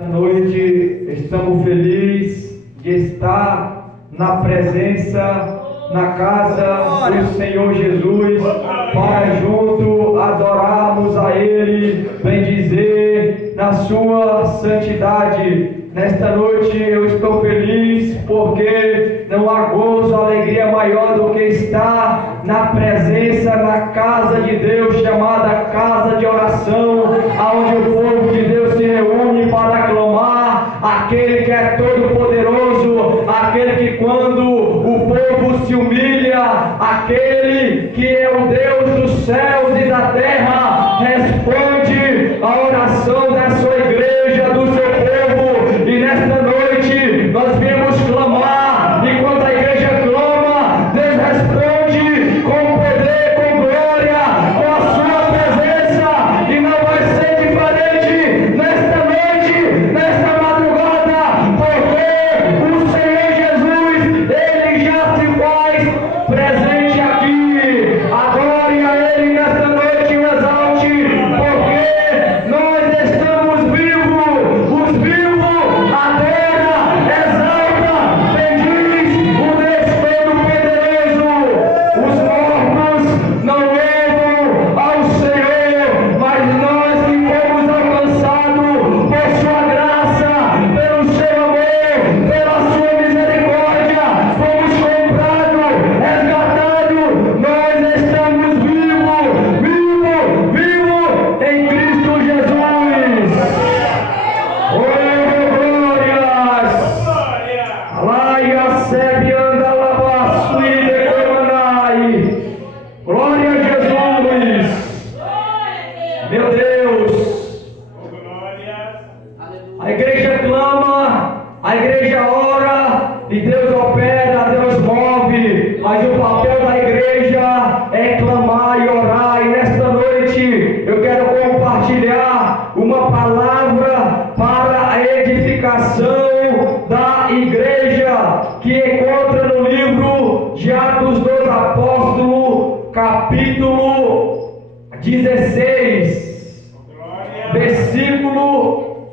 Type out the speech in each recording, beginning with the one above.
Esta noite estamos felizes de estar na presença, na casa do Senhor Jesus, para junto adorarmos a Ele, bendizer na sua santidade. Nesta noite eu estou feliz porque não há gozo, alegria maior do que estar na presença, na casa de Deus, chamada casa de oração, onde o povo de Deus se reúne para aclamar aquele que é todo poderoso, aquele que quando o povo se humilha, aquele que é o Deus dos céus e da terra, responde a oração da sua igreja, do seu povo. E nesta noite nós viemos clamar, e quando a igreja clama, Deus responde com poder, com glória, com a sua presença, e não vai ser diferente nesta noite, nesta madrugada, porque o Senhor Jesus, Ele já se faz presente aqui. Adore a Ele nesta noite, o exalte, porque nós estamos vivos, os vivos adora, exalta, bendiz o Deus Todo-Poderoso. Os mortos não louvam ao Senhor, mas nós que fomos alcançados por sua graça, pelo seu amor, pela sua misericórdia, fomos comprados, resgatados, nós estamos vivos, vivos, vivos em Cristo Jesus. Oh, glórias! Alaia sebe anda lavaço e decomanai. Glória a Jesus! Meu Deus! A igreja clama, a igreja ora, e Deus opera, Deus move, mas o papel da igreja é clamar e orar. E nesta noite eu quero compartilhar uma palavra para a edificação da igreja, que encontra no livro de Atos dos Apóstolos, capítulo 16, versículo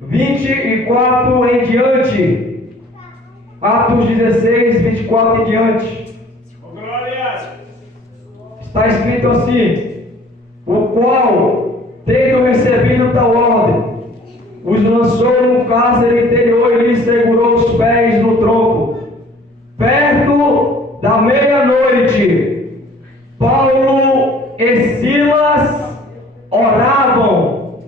24 em diante. Atos 16, 24 em diante. Está escrito assim: o qual, tendo recebido tal ordem, os lançou num cárcere interior e lhes segurou os pés no tronco. Perto da meia-noite, Paulo e Silas oravam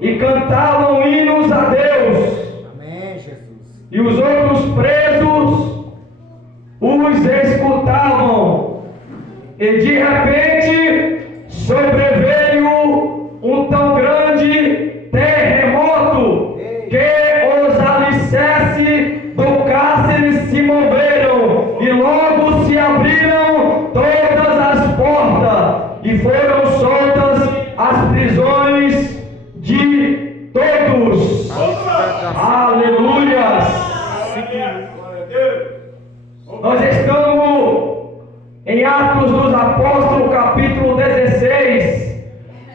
e cantavam hinos a Deus. Amém, Jesus. E os outros presos os escutavam. E de repente sobreveio um tão grande terremoto que os alicerces do cárcere se moveram, e logo se abriram todas as portas, e foram soltas as prisões de todos. Aleluias! Nós estamos em Atos dos Apóstolos, capítulo 16,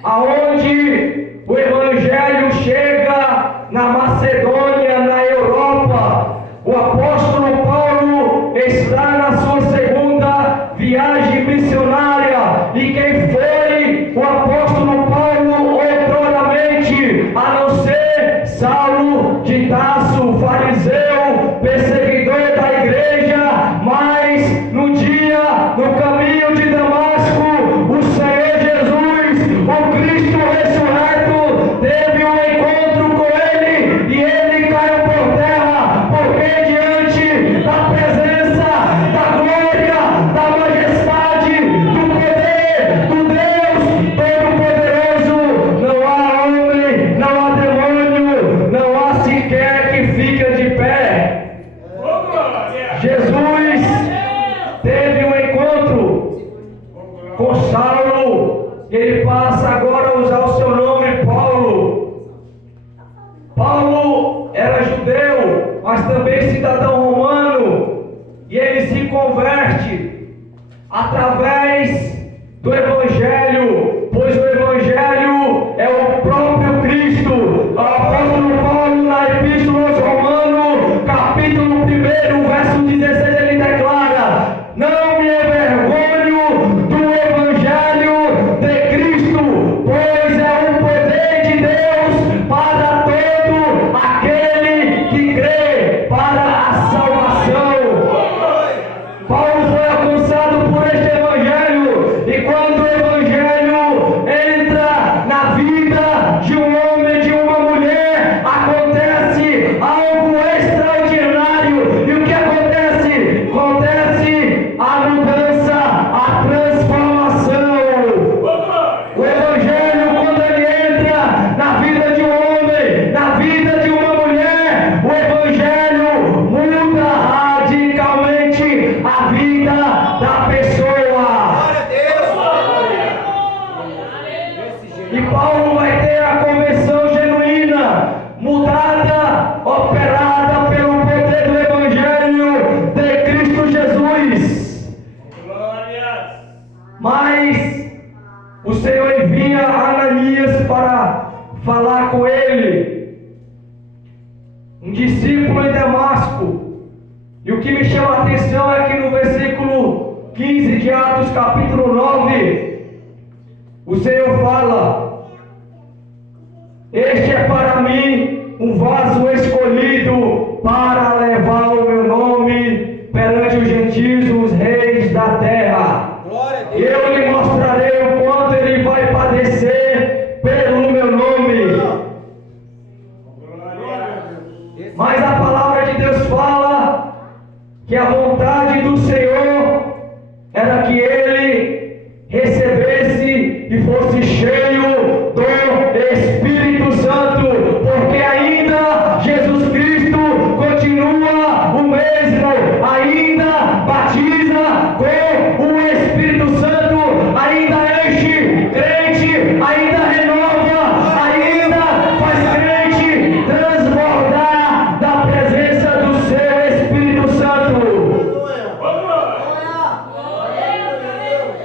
aonde o Evangelho chega na Macedônia, na Europa. O apóstolo Paulo está na sua segunda viagem missionária, e quem foi o apóstolo Paulo outroramente, a não ser Saulo de Tarso, fariseu, perseguidor da igreja, mas no caminho de Damasco, o Senhor Jesus, o Cristo ressurreto, teve um encontro com ele, e ele caiu por terra, porque diante da presença, da glória, da majestade, do poder, do Deus Todo-Poderoso, não há homem, não há demônio, não há sequer que fica de pé. Jesus teve um encontro com Saulo, e ele passa agora a usar o seu nome, Paulo. Paulo era judeu, mas também cidadão romano, e ele se converte através do Evangelho, pois o Evangelho é o próprio E o que me chama a atenção é que no versículo 15 de Atos, capítulo 9, o Senhor fala: este é para mim um vaso escolhido para levar o meu nome perante os gentios, os reis da terra. Eu lhe mostrarei o quanto ele vai padecer pelo meu nome. Mas a palavra de Deus fala que a vontade do Senhor era que ele recebesse e fosse cheio do Espírito Santo, porque ainda Jesus Cristo continua o mesmo, ainda batiza com o Espírito Santo, ainda enche crente, ainda renova, ainda faz crente transbordar da presença do seu Espírito Santo.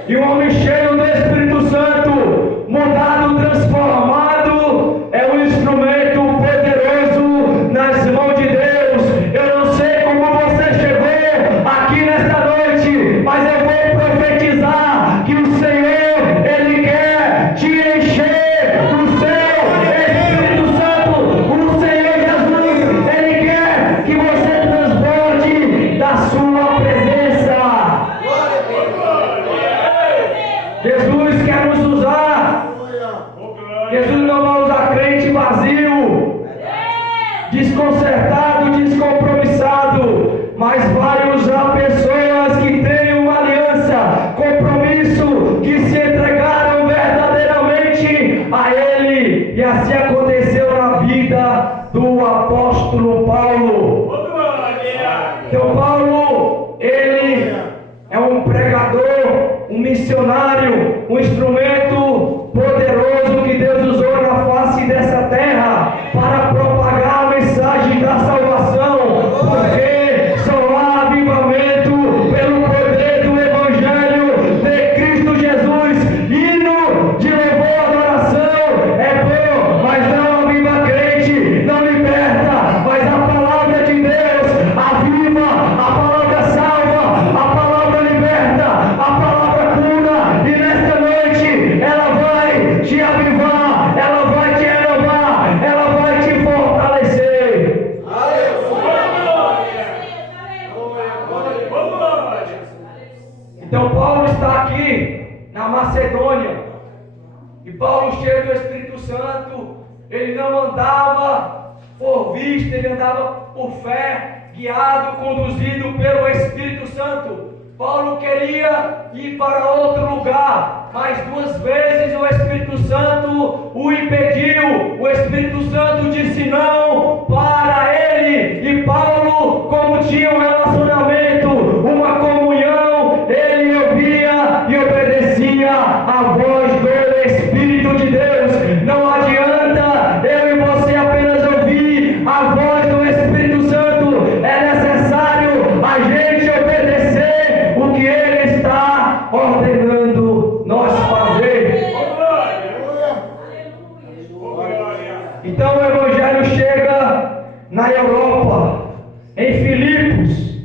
E um homem cheio do Espírito Santo, mudado, transformado, é um instrumento poderoso nas mãos de Deus. Eu não sei como você chegou aqui nesta noite, mas eu vou profetizar que o Senhor, Ele quer te encher do seu Espírito Santo. O Senhor Jesus, Ele quer que você transborde da sua presença. Jesus quer nos usar. Jesus não vai usar crente vazio, desconcertado, descompromissado, mas vai usar pessoas que têm uma aliança, compromisso, que se entregaram verdadeiramente a Ele. E assim aconteceu na vida do apóstolo Paulo. Então Paulo, ele é um pregador, um missionário, um instrumento poderoso que Deus usou na face dessa terra para propagar a mensagem da salvação, porque só há avivamento pelo poder do Evangelho de Cristo Jesus. Hino de louvor e adoração é bom, mas não aviva crente, não liberta, mas a palavra de Deus aviva, a palavra salva, a palavra liberta, a palavra cura, e nesta noite ela vai te avivar, ela vai te renovar, ela vai te fortalecer. Então Paulo está aqui na Macedônia, e Paulo, cheio do Espírito Santo, ele não andava por vista, ele andava por fé, guiado, conduzido pelo Espírito Santo. Paulo queria ir para outro lugar, mas 2 vezes o Espírito Santo o impediu. O Espírito Santo disse não para ele, e Paulo, como tinha um relacionamento, uma comunhão, ele ouvia e obedecia a voz do Espírito de Deus. Não adianta eu e você apenas ouvir a voz do Espírito Santo, é necessário a gente obedecer o que ele está ordenando nós fazer. Então o Evangelho chega na Europa, em Filipos,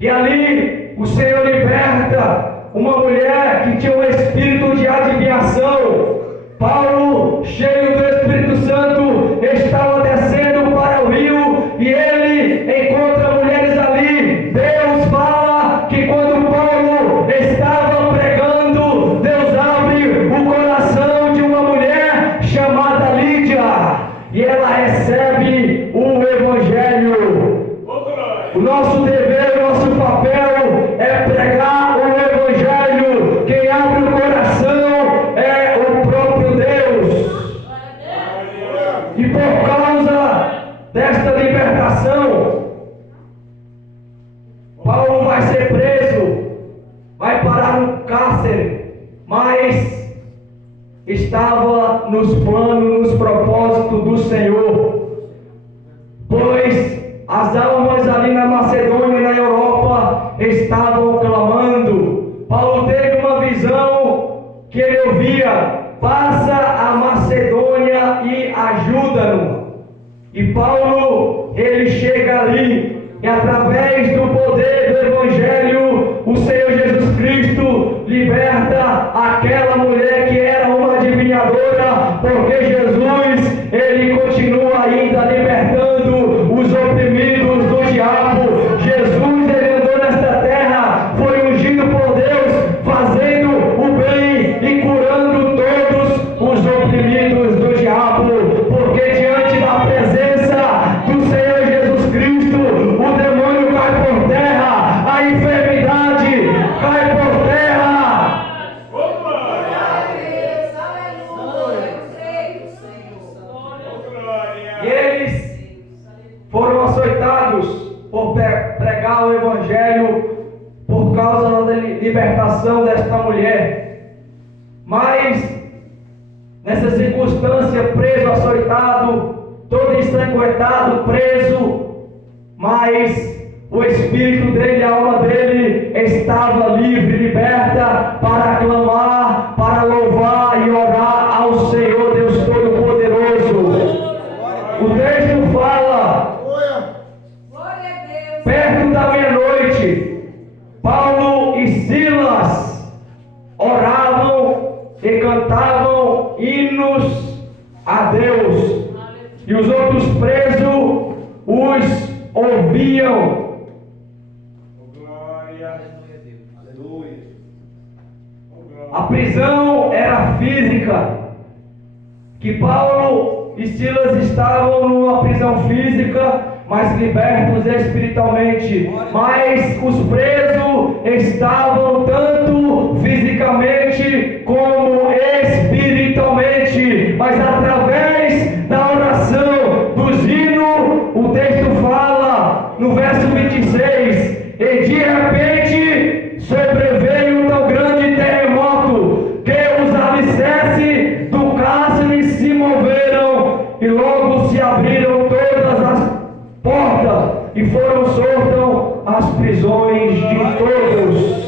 e ali o Senhor liberta uma mulher que tinha um espírito de adivinhação. Paulo, cheio do Espírito Santo, estava descendo para o rio e ele encontra mulheres ali. Deus fala que quando Paulo estava pregando, Deus abre o coração de uma mulher chamada Lídia, e ela recebe o Evangelho. O nosso dever, o nosso papel é pregar o Evangelho. Quem abre o coração é o próprio Deus. E por causa desta libertação, Paulo vai ser preso, vai parar no cárcere, mas estava nos planos, nos propósitos do Senhor, pois as almas ali na Macedônia e na Europa estavam clamando. Paulo teve uma visão que ele ouvia: passa a Macedônia e ajuda-nos. E Paulo, ele chega ali E através do poder do Evangelho, o Senhor Jesus Cristo liberta aquela mulher que era uma adivinhadora, porque Jesus, Ele continua ainda libertando os oprimidos do diabo. Jesus, Ele andou nesta terra, foi ungido por Deus, fazendo o bem e curando todos os oprimidos do diabo, porque diante da presença do Senhor Jesus Cristo, o demônio cai por terra, a enfermidade cai por terra. E eles foram açoitados por pregar o Evangelho por causa da libertação desta mulher. Mas, nessa circunstância, preso, açoitado, todo ensanguentado, preso, mas o espírito dele, a alma dele estava livre, liberta para clamar, para louvar e orar ao Senhor Deus Todo-Poderoso. O texto fala, perto da meia-noite, Paulo e Silas oravam e cantavam hinos a Deus, e os outros presos os ouviam. A prisão era física, que Paulo e Silas estavam numa prisão física, mas libertos espiritualmente. Mas os presos estavam tanto fisicamente como espiritualmente. Mas através da oração, dos hinos, o texto fala no verso 26: e de repente sobreveio tão grande terremoto que os alicerces do cárcere se moveram, e logo se abriram todas as portas e foram soltas as prisões de todos.